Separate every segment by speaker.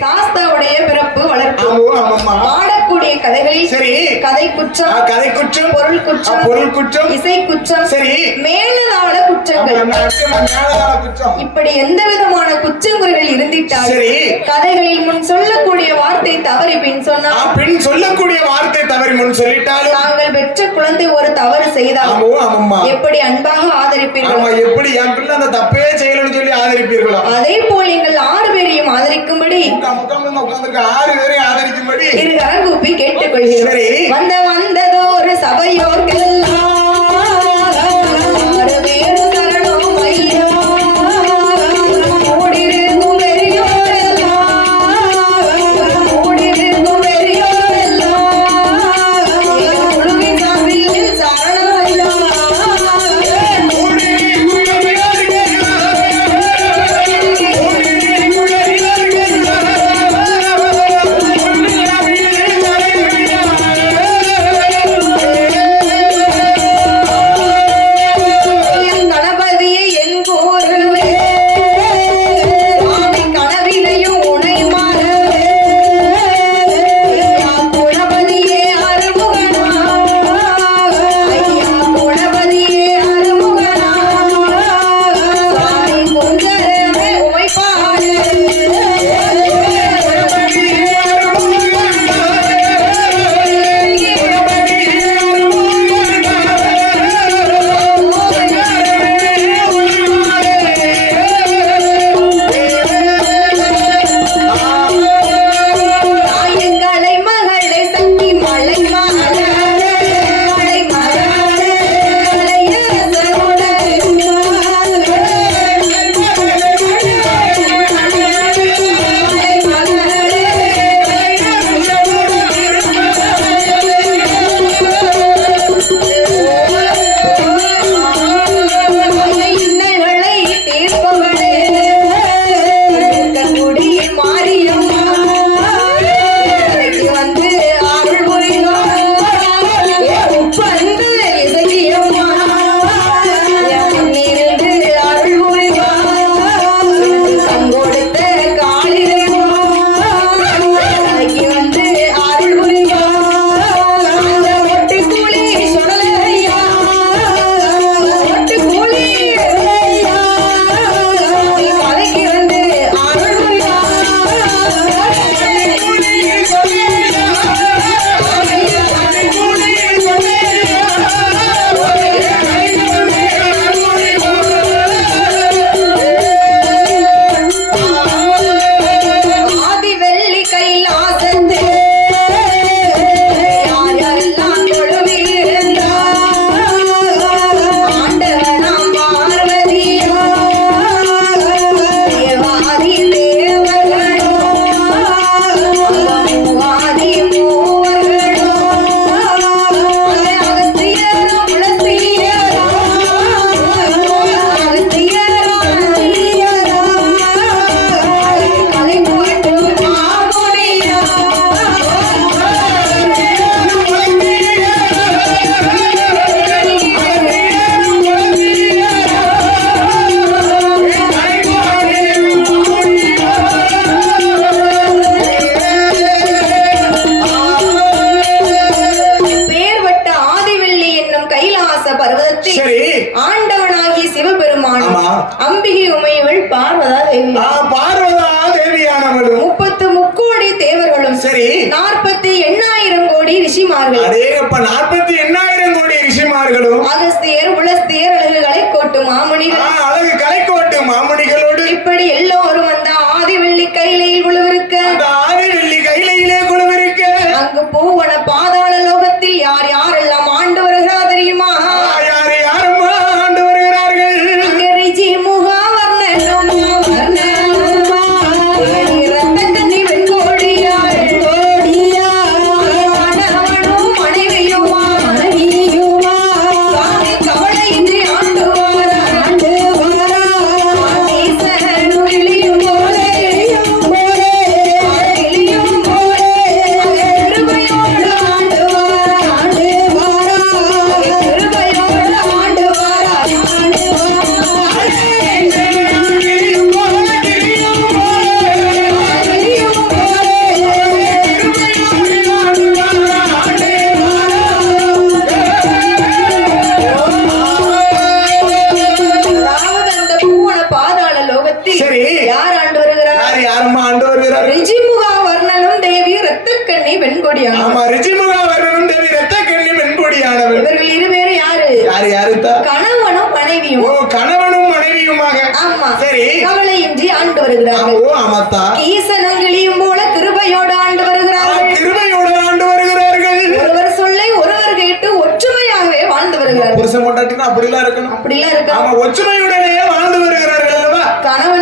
Speaker 1: சாஸ்தாவுடைய பிறப்பு வளர்ப்பு. ஆடக்கூடிய கதைகளில்
Speaker 2: சரி
Speaker 1: கதை குற்றம்
Speaker 2: கதை குற்றம்
Speaker 1: பொருள் குற்றம்
Speaker 2: பொருள் குற்றம்
Speaker 1: இசை குற்றம்
Speaker 2: சரி.
Speaker 1: மேலதாள குற்றங்கள். இப்படி எந்த விதமான குற்றங்குறைகள் இருந்திட்டால்
Speaker 2: சரி.
Speaker 1: கதைகளில் முன் சொல்லக்கூடிய வார்த்தை தவறி பின் சொன்னால்
Speaker 2: பின் சொல்லக்கூடிய வார்த்தை தவறி முன் சொல்லிட்டாலும்
Speaker 1: தாங்கள் பெற்ற குழந்தை ஒரு தவறு செய்தால் எப்படி அன்பாக ஆதரிப்பீர்கள்?
Speaker 2: எப்படி என் பிள்ளை அந்த தப்பே செய்யலன்னு சொல்லி ஆதரிப்பீர்களோ?
Speaker 1: அதே போல்
Speaker 2: முக்கா ஆறு பேரையும் ஆதரிக்கும்படி.
Speaker 1: கூப்பி கேட்டுக்கொள்கிறோம்.
Speaker 2: சரி.
Speaker 1: வந்த வந்ததோரு சபையோர்க்கெல்லாம் ஆறு
Speaker 2: தேவியானவளும்
Speaker 1: முப்பத்து முக்கோடி தேவர்களும்
Speaker 2: சரி.
Speaker 1: நாற்பத்தி எண்ணாயிரம் கோடி ரிஷிமார்கள்.
Speaker 2: அடேங்கப்ப நாற்பத்தி எண்ணாயிரம் கோடி ரிஷிமார்களும்.
Speaker 1: அகஸ்தியர் உலஸ்தியர் அழகுகளை கோட்டு
Speaker 2: ஆ,
Speaker 1: மாமுனிகள்
Speaker 2: அழகு கலைக்கோட்டு மாமணிகளோடு
Speaker 1: இப்படி எல்லோரும் அந்த ஆதிவெள்ளி கைலையில் உழுவிருக்க
Speaker 2: ஆதி வெள்ளி கையிலே குழுவிருக்க
Speaker 1: அங்கு பூவன பாதாள வெண்கொடியான்
Speaker 2: ஆமா ரிஜிமுகா வரணும் தேவி ரத்த கண்ணி வெண்கொடியானவள்
Speaker 1: இவர்கள் இருவேறு யாரு?
Speaker 2: யாரு யாருத்தா?
Speaker 1: கணவனும் மனைவியும்.
Speaker 2: ஓ கணவனும் மனைவியுமாக.
Speaker 1: ஆமா.
Speaker 2: சரி.
Speaker 1: கவலையின்றி ஆண்டு வருகிறார்கள்.
Speaker 2: ஓ ஆமாத்தா.
Speaker 1: ஈசனங்கிளியும் போல கிருபையோடு ஆண்டு வருகிறார்கள்.
Speaker 2: கிருபையோடு ஆண்டு வருகிறார்கள்.
Speaker 1: ஒருவர் சொல்லை ஒருவர் கேட்டு ஒற்றுமையாகவே வாழ்ந்து வருகிறார்கள்.
Speaker 2: புருஷன் கொண்டாட்டினா அப்படிலாம் இருக்கணும்.
Speaker 1: அப்படிலாம் இருக்க
Speaker 2: ஆமா அல்லவா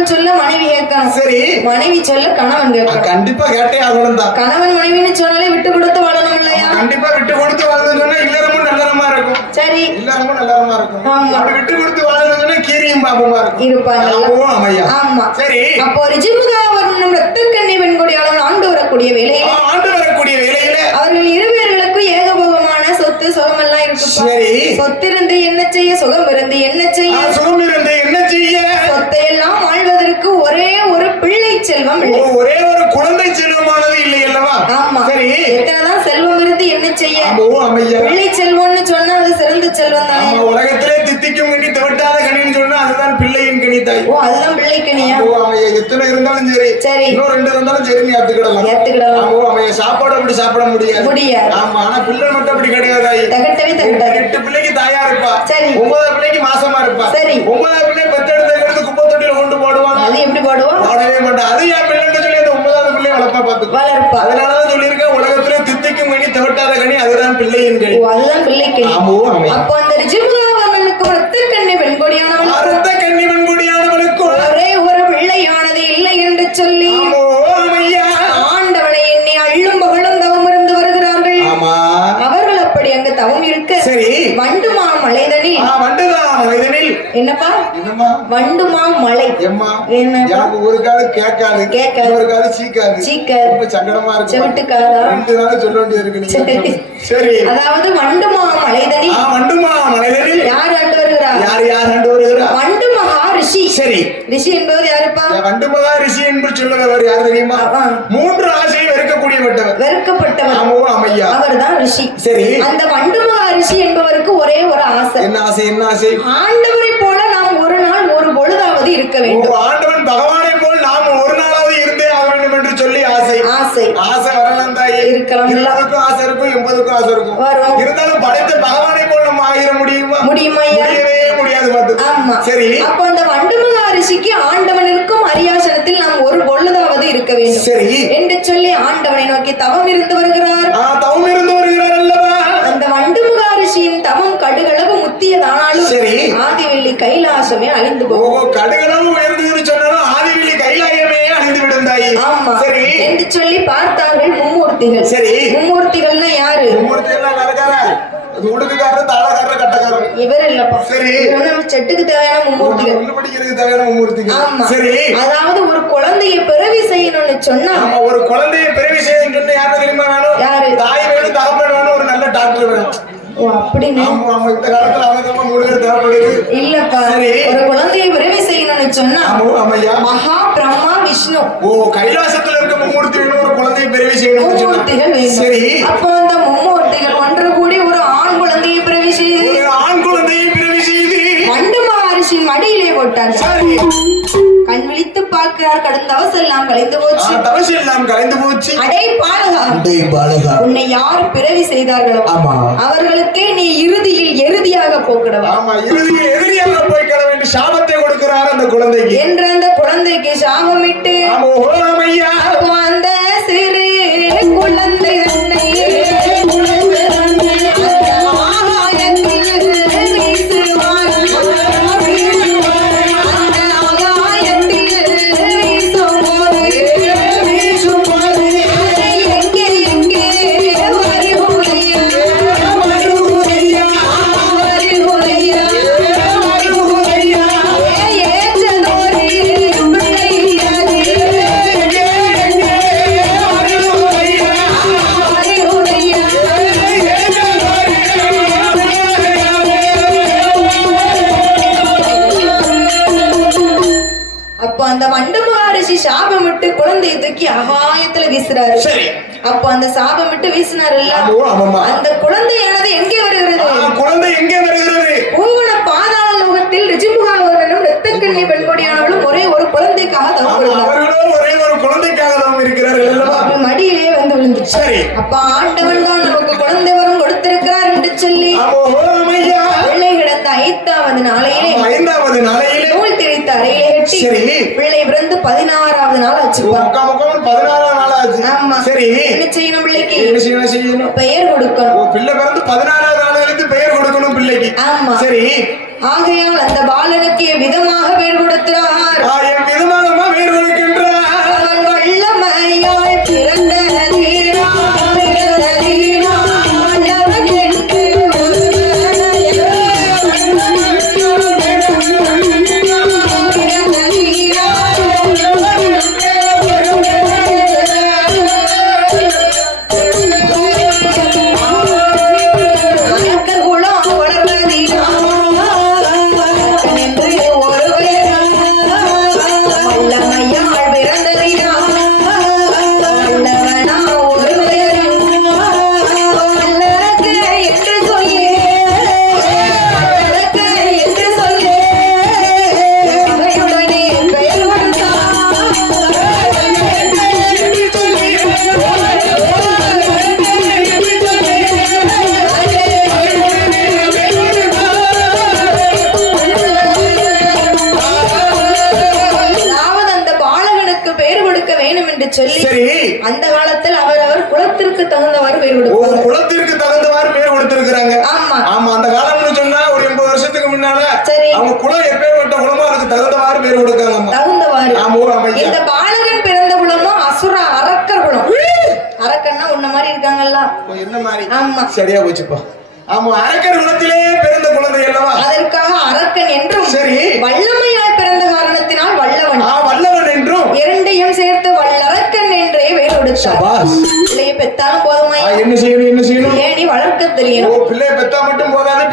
Speaker 1: கணவன் சொல்ல மனைவி கேட்கணும்.
Speaker 2: சரி.
Speaker 1: மனைவி சொல்ல கணவன் கேட்கணும்.
Speaker 2: கண்டிப்பா கேட்டே ஆகணும் தான்.
Speaker 1: கணவன் மனைவின்னு சொன்னாலே விட்டு கொடுத்து வாழணும் இல்லையா?
Speaker 2: கண்டிப்பா விட்டு கொடுத்து வாழ்ந்து சொன்னா இல்லறமும் நல்லறமா இருக்கும்.
Speaker 1: சரி.
Speaker 2: இல்லறமும் நல்லறமா இருக்கும்.
Speaker 1: ஆமா.
Speaker 2: விட்டு கொடுத்து வாழ்ந்து சொன்னா கீரியும் பாபமா இருக்கும்.
Speaker 1: இருப்பாங்கல்ல
Speaker 2: ஓ ஆமையா
Speaker 1: ஆமா.
Speaker 2: சரி.
Speaker 1: அப்போ ரிஜிமுகா வர்ணம் ரத்தக்கண்ணி வெண்கொடியாளன் ஆண்டு வரக்கூடிய
Speaker 2: ஆ,
Speaker 1: வேளையில
Speaker 2: ஆண்டு வரக்கூடிய வேலையில
Speaker 1: அவர்கள் இருவேர்களுக்கும் ஏகபோகமான சொத்து சுகமெல்லாம் இருக்குப்பா.
Speaker 2: சரி.
Speaker 1: சொத்து இருந்து என்ன செய்ய? சுகம் இருந்து என்ன செய்ய?
Speaker 2: சுகம் இருந்து என்ன செய்ய
Speaker 1: சொத்தை எல்லாம் ஆழ்வதற்கு ஒரே ஒரு பிள்ளை செல்வம்
Speaker 2: ஒரே ஒரு குழந்தை செல்வமானது இல்லை அல்லவா?
Speaker 1: ஆமா.
Speaker 2: சரி.
Speaker 1: எத்தனைதான் செல்வம் இருந்து என்ன செய்ய? பிள்ளை செல்வம்னு சொன்னா அது சிறந்த செல்வம் தானே?
Speaker 2: உலகத்திலே தித்திக்கும் கனி தவிட்டாத கனின்னு சொன்னா அதுதான் பிள்ளையின் கனி தாய்.
Speaker 1: ஓ அதுதான் பிள்ளைக்கணியா
Speaker 2: ஓ அமையா எத்தனை இருந்தாலும் சரி.
Speaker 1: சரி.
Speaker 2: இன்னும் ரெண்டு இருந்தாலும் சரி நீ ஏத்துக்கிடலாம்.
Speaker 1: ஏத்துக்கிடலாம்.
Speaker 2: ஓ அமையா சாப்பாடு அப்படி சாப்பிட முடியாது.
Speaker 1: முடியாது.
Speaker 2: ஆமா ஆனா பிள்ளை மட்டும் அப்படி கிடையாது.
Speaker 1: தகட்டவே தகட்டாது.
Speaker 2: எட்டு பிள்ளைக்கு தாயா இருப்பா.
Speaker 1: சரி.
Speaker 2: ஒன்பதாவது பிள்ளைக்கு மாசமா இருப்பா.
Speaker 1: சரி.
Speaker 2: ஒன்பதாவது பிள்ளை
Speaker 1: போடுவோம்.
Speaker 2: பாடவே மாட்டா அது என் பிள்ளைன்னு சொல்லி அந்த ஒன்பதாவது பிள்ளைய வளர்ப்பா பாத்துக்கோ
Speaker 1: வளர்ப்பா.
Speaker 2: அதனாலதான் சொல்லியிருக்கேன் உலகத்திலே தித்திக்கும் கனி தவிட்டாத கனி அதுதான் பிள்ளையின் கனி.
Speaker 1: அதுதான்
Speaker 2: ஆமோ
Speaker 1: அப்போ அந்த ரிஜிமுகாவர்ணனுக்கு ரத்தக்கண்ணி வெண்கொடியானவனுக்கு
Speaker 2: அறுத்த கன்னிவன் குடியானவனுக்கு
Speaker 1: ஒரே ஒரு பிள்ளையானது இல்லை என்று சொல்லி தவம் இருக்க
Speaker 2: சரி.
Speaker 1: வண்டுமா மலைதனில்.
Speaker 2: ஆ வண்டுதான் மனிதனில்
Speaker 1: என்னப்பா? வண்டுமா மலை.
Speaker 2: எம்மா? எனக்கு ஒரு காது கேட்காது.
Speaker 1: கேட்காது.
Speaker 2: ஒரு காது சீக்காது.
Speaker 1: சீக்காது.
Speaker 2: ரொம்ப சங்கடமா இருக்கு
Speaker 1: செவிட்டுக்காதா?
Speaker 2: ரெண்டு நாள் சொல்ல வேண்டியது இருக்கு நீங்க.
Speaker 1: சரி. அதாவது வண்டுமா மலைதனில்.
Speaker 2: வண்டுமா மனிதனில்
Speaker 1: யார் ஆண்டு வருகிறார்
Speaker 2: யார் யார் ஆண்டு வருகிறா?
Speaker 1: வண்டு மகா ரிஷி.
Speaker 2: சரி.
Speaker 1: ரிஷி என்பவர் யாருப்பா?
Speaker 2: வண்டு மகா ரிஷி என்று சொல்லுகிறவர் யார் தெரியுமா?
Speaker 1: அவர்தான் ரிஷி.
Speaker 2: சரி.
Speaker 1: அந்த வண்டு மகா ரிஷி என்பவருக்கு ஒரே ஒரு ஆசை.
Speaker 2: என்ன ஆசை என்ன ஆசை?
Speaker 1: ஆண்டவரை போல நாம் ஒரு நாள் ஒரு பொழுதாவது இருக்க வேண்டும்.
Speaker 2: ஆண்டவன் பகவானை போல் நாம் ஒரு நாளாவது இருந்தே ஆக வேண்டும் என்று சொல்லி ஆசை.
Speaker 1: ஆசை.
Speaker 2: ஆசை வரலாம் தாயே.
Speaker 1: இருக்கலாம்.
Speaker 2: இருபதுக்கும் ஆசை இருக்கும் எண்பதுக்கும் ஆசை இருக்கும். இருந்தாலும் படைத்த பகவானை போல் நம்ம ஆகிட முடியுமா?
Speaker 1: முடியுமா?
Speaker 2: முடியவே முடியாது பார்த்து
Speaker 1: ஆமா.
Speaker 2: சரி.
Speaker 1: அப்ப அந்த வண்டுமகா ரிஷிக்கு ஆண்டவனிற்கும் அரியாசனத்தில் நாம் ஒரு பொழுதாவது இருக்க வேண்டும்.
Speaker 2: சரி.
Speaker 1: என்று சொல்லி ஆண்டவனை நோக்கி தவம் இருந்து வருகிறார்.
Speaker 2: தவம் இருந்து வருகிறார் அல்லவா?
Speaker 1: அந்த வண்டுமுகா ரிஷியின் தவம் கடுகளவு முத்தியதானாலும்
Speaker 2: சரி.
Speaker 1: ஆதிவெள்ளி கைலாசமே அழிந்து போகும்.
Speaker 2: கடுகளவு உயர்ந்ததுன்னு சொன்னாலும் ஆதிவெளி கைலாயமே அழிந்து விடும் தாயி
Speaker 1: ஆமா.
Speaker 2: சரி.
Speaker 1: என்று சொல்லி பார்த்தார்கள் மும்மூர்த்திகள்.
Speaker 2: சரி.
Speaker 1: மும்மூர்த்திகள்னா யாரு?
Speaker 2: வேலைக்கார அது உடுக்குக்காரர்
Speaker 1: இவர் இல்லப்பா
Speaker 2: சரி.
Speaker 1: நம்ம செட்டுக்கு தேவையான மும்மூர்த்திகள்.
Speaker 2: ஒண்ணு படிக்கிறதுக்கு தேவையான
Speaker 1: ஆமா.
Speaker 2: சரி.
Speaker 1: அதாவது ஒரு குழந்தையை பிறவி செய்யணும்னு சொன்னா
Speaker 2: ஒரு குழந்தைய பிறவி செய்யணும்னு சொன்னா யாரு தெரியுமா வேணும்?
Speaker 1: யாரு?
Speaker 2: தாய் வேணும் தகப்பன் வேணும் ஒரு நல்ல டாக்டர் வேணும்.
Speaker 1: இல்லப்பா. ஒரு குழந்தையை பிறவி செய்யணும்னு சொன்னா மகா பிரம்மா விஷ்ணு.
Speaker 2: ஓ கைலாசத்துல இருக்க மும்மூர்த்தி வேணும் ஒரு குழந்தைய பிறவி செய்யணும்னு
Speaker 1: மும்மூர்த்திகள்
Speaker 2: சொன்னா
Speaker 1: வேண்டும்
Speaker 2: சரி.
Speaker 1: அப்போ அந்த மும்மூர்த்திகள் ஒன்று மடியிலே போட்டார்
Speaker 2: சரி.
Speaker 1: கண் விழித்து பார்க்கிறார் கடும் தவசம் எல்லாம் கலைந்து போச்சு.
Speaker 2: ஆ, தவசு எல்லாம் கலைந்து போச்சு.
Speaker 1: அடே பாலகா.
Speaker 2: டேய் பாலகா.
Speaker 1: உன்னை யார் பிறவி செய்தார்களோ
Speaker 2: ஆமா.
Speaker 1: அவர்களுக்கே நீ இறுதியில் எருதியாக போக்கிடவா.
Speaker 2: ஆமா இறுதியில் வேண்டிய சாபத்தை கொடுக்கிறார் அந்த குழந்தைக்கு.
Speaker 1: என்ற அந்த குழந்தைக்கு சாபமிட்டு
Speaker 2: ஆமா ஓ
Speaker 1: அந்த சிறு வீசுறாரு அப்ப அந்த சாபம்
Speaker 2: விட்டு வீசினார்
Speaker 1: அந்த குழந்தை எங்கே வருகிறது?
Speaker 2: குழந்தை எங்கே வருகிறது?
Speaker 1: பூவன பாதாள லோகத்தில் ரிஜிமுகாவரனும் ரத்த கண்ணி பெண்கொடியானவளும் ஒரே ஒரு குழந்தைக்காக
Speaker 2: தவம் ஒரே ஒரு குழந்தைக்காக தவம்
Speaker 1: இருக்கிறார்கள் மடியிலே வந்து விழுந்துச்சு. அப்ப ஆண்டவன் தான் நமக்கு குழந்தை வரம் கொடுத்திருக்கிறார் என்று சொல்லி. ஐந்தாவது நாளையிலே
Speaker 2: ஐந்தாவது நாளையிலே.
Speaker 1: நூல் திரித்த அறையிலே கட்டி
Speaker 2: சரி.
Speaker 1: பிள்ளை பிறந்து பதினாறாவது நாள்
Speaker 2: ஆச்சு பதினாறாவது நாள் ஆச்சு.
Speaker 1: ஆமா.
Speaker 2: சரி.
Speaker 1: என்ன செய்யணும் பிள்ளைக்கு?
Speaker 2: என்ன செய்யணும்
Speaker 1: பெயர் கொடுக்கணும்.
Speaker 2: பிள்ளை பிறந்து பதினாறாவது நாளைக்கு பெயர் கொடுக்கணும் பிள்ளைக்கு.
Speaker 1: ஆமா.
Speaker 2: சரி.
Speaker 1: ஆகையால் அந்த பாலனுக்கு விதமாக பெயர் கொடுக்கிறார்?
Speaker 2: பேர் கொடுக்காங்க
Speaker 1: தகுந்தவாறு. இந்த பாலகன் பிறந்த குலமும் அசுர அரக்கர் குலம் அரக்கன்னா உன்ன மாதிரி இருக்காங்கல்ல.
Speaker 2: என்ன மாதிரி?
Speaker 1: ஆமா.
Speaker 2: சரியா போச்சுப்பா. ஆமா அரக்கர் குலத்திலே பிறந்த குழந்தை அல்லவா?
Speaker 1: அதற்காக அரக்கன் என்றும்
Speaker 2: சரி.
Speaker 1: வல்லமையால் பிறந்த காரணத்தினால் வல்லவன்.
Speaker 2: ஆ வல்லவன் என்றும்.
Speaker 1: இரண்டையும் சேர்த்து வல்லரக்கன் என்றே வேறு
Speaker 2: விடுத்தார்
Speaker 1: பிள்ளையை பெத்தாலும்
Speaker 2: போதுமா என்ன செய்யணும் என்ன செய்யணும்?
Speaker 1: ஏனி வளர்க்க தெரியணும்.
Speaker 2: பிள்ளையை பெத்தா மட்டும் போதாது